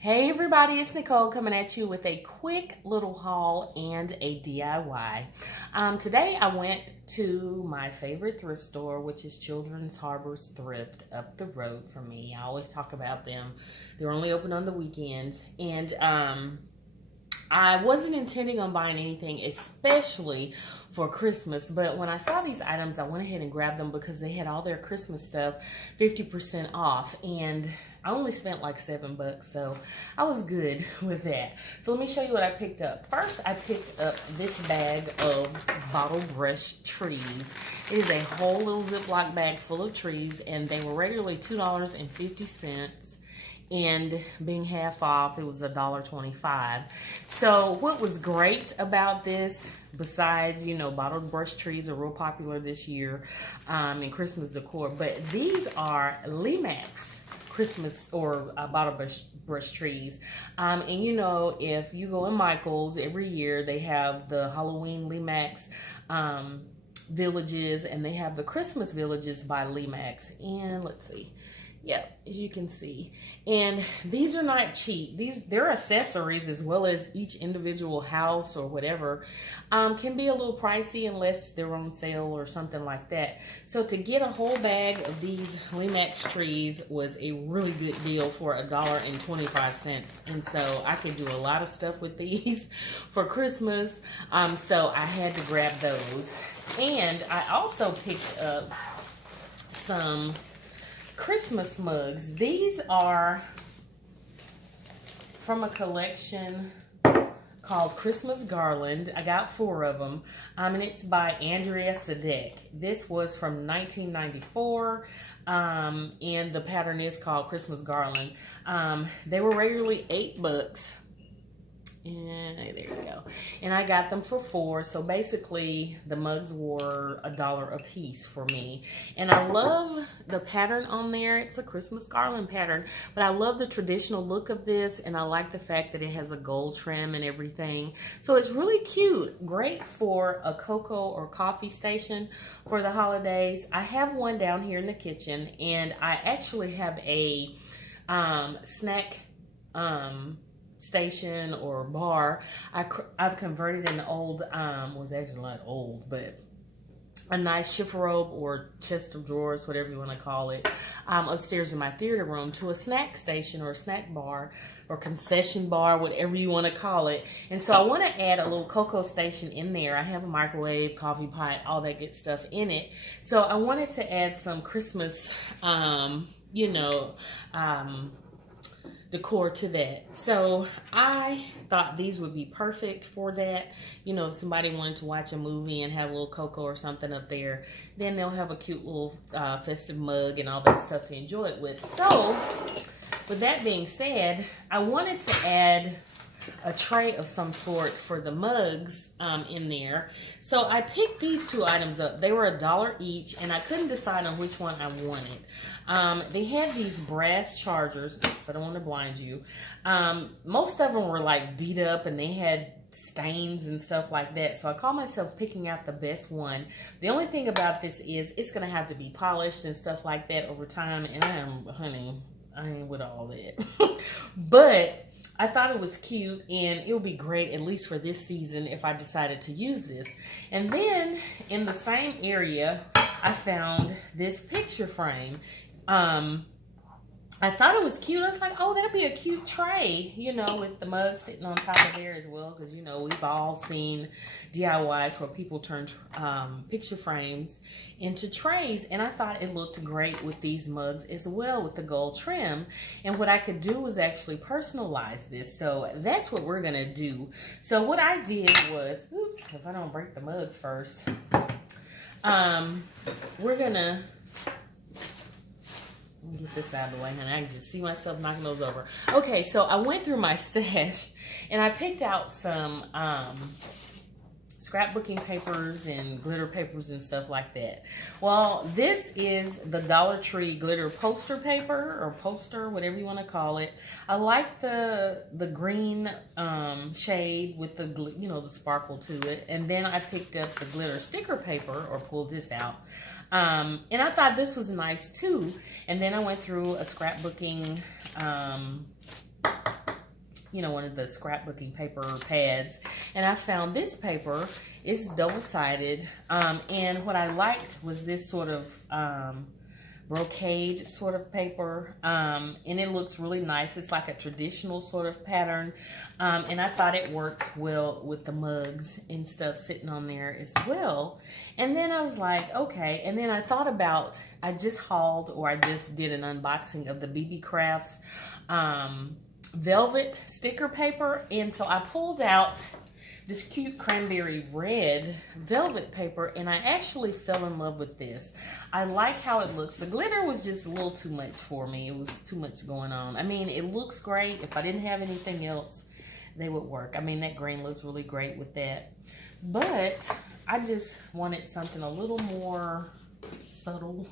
Hey everybody, it's Nicole coming at you with a quick little haul and a DIY. Today I went to my favorite thrift store, which is Children's Harbor's Thrift up the road from me. I always talk about them. They're only open on the weekends. And I wasn't intending on buying anything, especially for Christmas, but when I saw these items, I went ahead and grabbed them because they had all their Christmas stuff 50% off, and I only spent like $7, so I was good with that. So let me show you what I picked up. First, I picked up this bag of bottle brush trees. It is a whole little Ziploc bag full of trees, and they were regularly $2.50. And being half off, it was $1.25. So what was great about this, besides, you know, bottled brush trees are real popular this year in Christmas decor, but these are Limax Christmas or bottle brush trees. And you know, if you go in Michael's every year, they have the Halloween Limax villages, and they have the Christmas villages by Limax. And let's see. Yep, as you can see. And these are not cheap. They're accessories, as well as each individual house or whatever can be a little pricey unless they're on sale or something like that. So to get a whole bag of these Limax trees was a really good deal for $1.25. And so I could do a lot of stuff with these for Christmas. So I had to grab those. And I also picked up some Christmas mugs. These are from a collection called Christmas Garland. I got 4 of them, and it's by Andrea Sadek. This was from 1994, and the pattern is called Christmas Garland. They were regularly $8. And there you go. And I got them for 4. So basically the mugs were $1 a piece for me. And I love the pattern on there. It's a Christmas garland pattern, but I love the traditional look of this, and I like the fact that it has a gold trim and everything. So it's really cute. Great for a cocoa or coffee station for the holidays. I have one down here in the kitchen, and I actually have a snack station or bar. I've converted an old, was actually not old, but a nice chifforobe or chest of drawers, whatever you want to call it, upstairs in my theater room, to a snack station or a snack bar or concession bar, whatever you want to call it. And so I want to add a little cocoa station in there. I have a microwave, coffee pot, all that good stuff in it. So I wanted to add some Christmas, you know, decor to that. So I thought these would be perfect for that. You know, if somebody wanted to watch a movie and have a little cocoa or something up there, then they'll have a cute little festive mug and all that stuff to enjoy it with. So with that being said, I wanted to add a tray of some sort for the mugs in there. So I picked these 2 items up. They were $1 each, and I couldn't decide on which one I wanted. They had these brass chargers. Oops, I don't want to blind you. Most of them were like beat up, and they had stains and stuff like that. So I call myself picking out the best one. The only thing about this is it's going to have to be polished and stuff like that over time. And I ain't with all that. But I thought it was cute, and it would be great, at least for this season, if I decided to use this. And then in the same area, I found this picture frame. I thought it was cute. I was like, oh, that'd be a cute tray, you know, with the mug sitting on top of there as well. Because, you know, we've all seen DIYs where people turn picture frames into trays. And I thought it looked great with these mugs as well, with the gold trim. And what I could do was actually personalize this. So that's what we're going to do. So what I did was, oops, if I don't break the mugs first, we're going to get this out of the way, and I can just see myself knocking those over. Okay, so I went through my stash, and I picked out some scrapbooking papers and glitter papers and stuff like that. Well, this is the Dollar Tree glitter poster paper, or poster, whatever you want to call it. I like the green shade with the, you know, the sparkle to it. And then I picked up the glitter sticker paper, or pulled this out. And I thought this was nice too. And then I went through a scrapbooking you know, one of the scrapbooking paper pads. And I found this paper. It's double-sided. And what I liked was this sort of brocade sort of paper. And it looks really nice. It's like a traditional sort of pattern. And I thought it worked well with the mugs and stuff sitting on there as well. And then I was like, okay. And then I thought about, I just hauled, or I just did an unboxing of the BB Crafts velvet sticker paper. And so I pulled out this cute cranberry red velvet paper, and I actually fell in love with this. I like how it looks. The glitter was just a little too much for me. It was too much going on. I mean, it looks great. If I didn't have anything else, they would work. I mean, that green looks really great with that. But I just wanted something a little more subtle.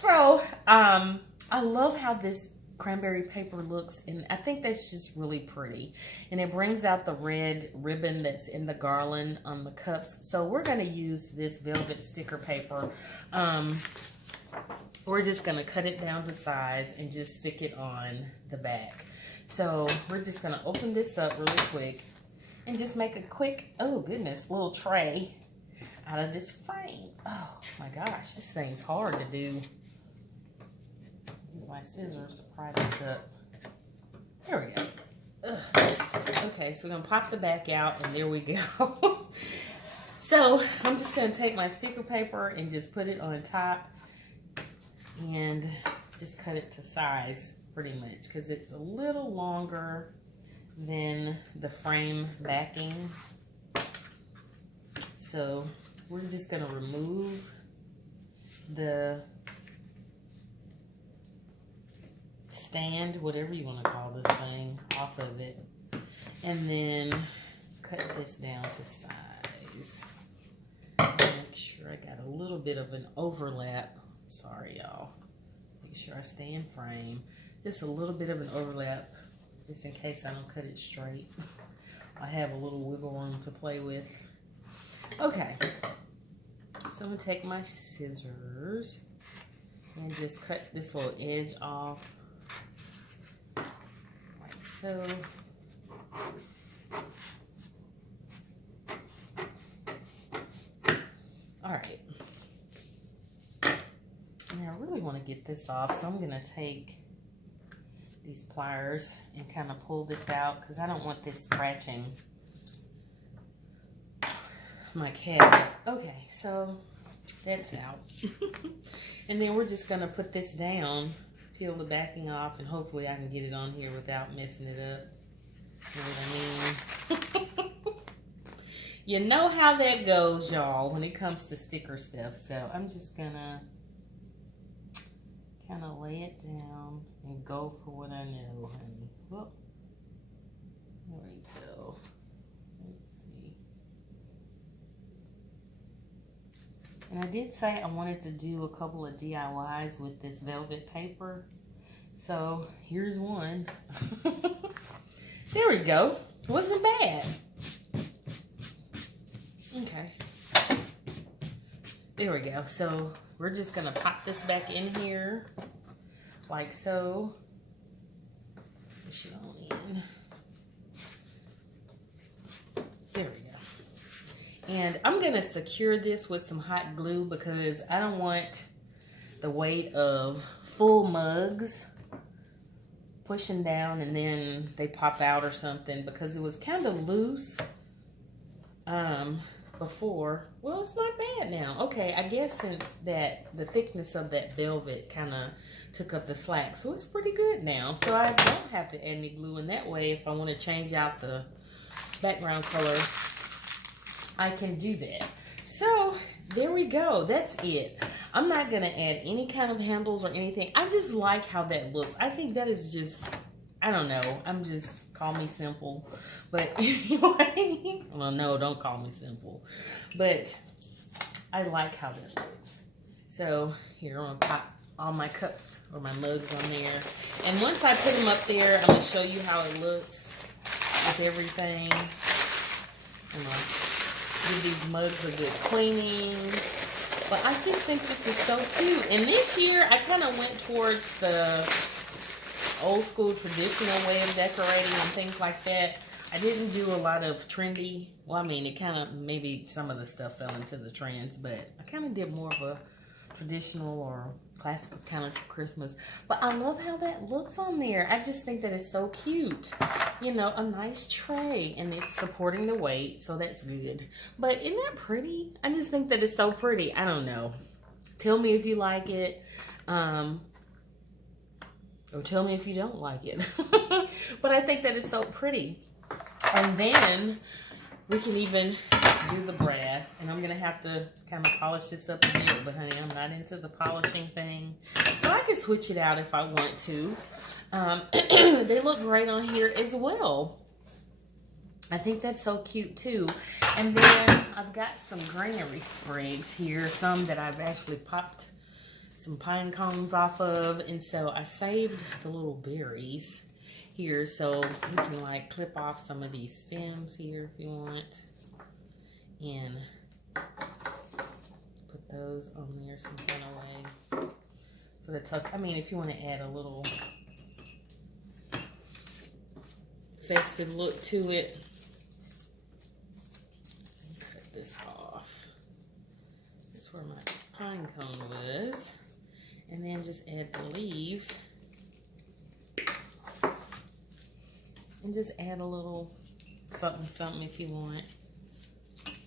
So, I love how this cranberry paper looks, and I think that's just really pretty. And it brings out the red ribbon that's in the garland on the cups. So we're going to use this velvet sticker paper. We're just going to cut it down to size and just stick it on the back. So we're just going to open this up really quick and just make a quick, oh goodness, little tray out of this frame. Oh my gosh, this thing's hard to do. My scissors to pry this up. There we go. Ugh. Okay, so we're gonna pop the back out, and there we go. So I'm just gonna take my sticker paper and just put it on top and just cut it to size pretty much, because it's a little longer than the frame backing. So we're just gonna remove the stand, whatever you want to call this thing, off of it, and then cut this down to size. Make sure I got a little bit of an overlap. Sorry, y'all. Make sure I stay in frame. Just a little bit of an overlap, just in case I don't cut it straight. I have a little wiggle room to play with. Okay, so I'm gonna take my scissors and just cut this little edge off. So, all right. Now I really want to get this off, so I'm going to take these pliers and kind of pull this out, because I don't want this scratching my cabinet. Okay, so that's out. And then we're just going to put this down, peel the backing off, and hopefully I can get it on here without messing it up. You know what I mean? You know how that goes, y'all, when it comes to sticker stuff. So I'm just gonna kind of lay it down and go for what I know, honey. Whoop. There we go. Let's see. And I did say I wanted to do a couple of DIYs with this velvet paper. So here's one. There we go. Wasn't bad. Okay. There we go. So we're just going to pop this back in here like so. Push it on in. There we go. And I'm going to secure this with some hot glue, because I don't want the weight of full mugs pushing down and then they pop out or something, because it was kind of loose before. Well, it's not bad now. Okay, I guess since that the thickness of that velvet kind of took up the slack, so it's pretty good now. So I don't have to add any glue, in that way if I want to change out the background color, I can do that. So there we go. That's it. I'm not going to add any kind of handles or anything. I just like how that looks. I think that is just, I don't know. I'm just, call me simple. But anyway, well, no, don't call me simple. But I like how that looks. So here, I'm going to pop all my cups or my mugs on there. And once I put them up there, I'm going to show you how it looks with everything. I'm going to give these mugs a good cleaning. But I just think this is so cute. And this year, I kind of went towards the old school traditional way of decorating and things like that. I didn't do a lot of trendy. Well, I mean, it kind of, maybe some of the stuff fell into the trends, but I kind of did more of a traditional or classical kind of Christmas. But I love how that looks on there. I just think that it's so cute. You know, a nice tray, and it's supporting the weight, so that's good. But isn't that pretty? I just think that it's so pretty. I don't know. Tell me if you like it, or tell me if you don't like it. But I think that it's so pretty. And then we can even do the brass, and I'm gonna have to kind of polish this up a bit, but honey, I'm not into the polishing thing, so I can switch it out if I want to. They look great on here as well. I think that's so cute too. And then I've got some granary sprigs here, some that I've actually popped some pine cones off of, and so I saved the little berries here, so you can like clip off some of these stems here if you want, and put those on there some kind of way. So the tuck, I mean, if you want to add a little festive look to it, cut this off. That's where my pine cone was, and then just add the leaves. And just add a little something if you want.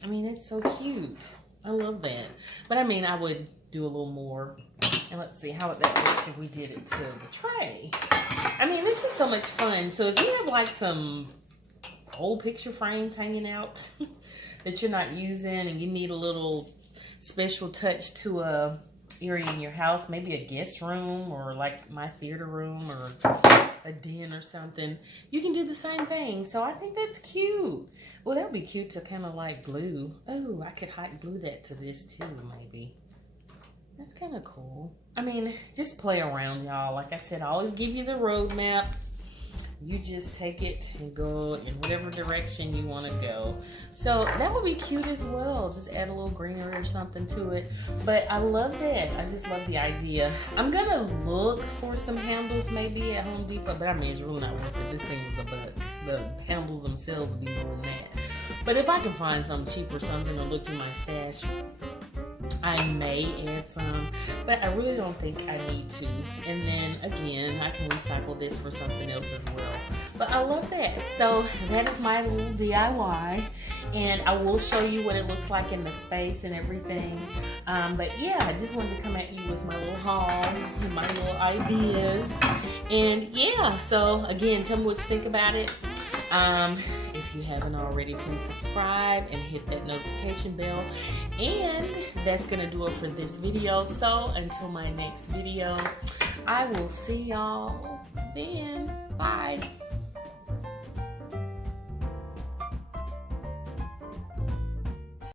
I mean, it's so cute. I love that. But I mean, I would do a little more. And let's see how would that look if we did it to the tray. I mean, this is so much fun. So if you have like some old picture frames hanging out that you're not using, and you need a little special touch to a area in your house, maybe a guest room or like my theater room or a den or something, you can do the same thing. So I think that's cute. Well, that would be cute to kind of like glue. Oh, I could hot glue that to this too, maybe. That's kind of cool. I mean, just play around, y'all. Like I said, I always give you the roadmap. You just take it and go in whatever direction you want to go. So that would be cute as well. Just add a little greenery or something to it. But I love that. I just love the idea. I'm going to look for some handles maybe at Home Depot. But I mean, it's really not worth it. This thing was a buck. The handles themselves would be more than that. But if I can find something cheap or something or look in my stash, I may add some, but I really don't think I need to. And then again, I can recycle this for something else as well. But I love that. So that is my little DIY, and I will show you what it looks like in the space and everything. But yeah, I just wanted to come at you with my little haul and my little ideas. And yeah, so again, tell me what you think about it. If you haven't already, please subscribe and hit that notification bell. And that's gonna do it for this video. So until my next video, I will see y'all then. Bye.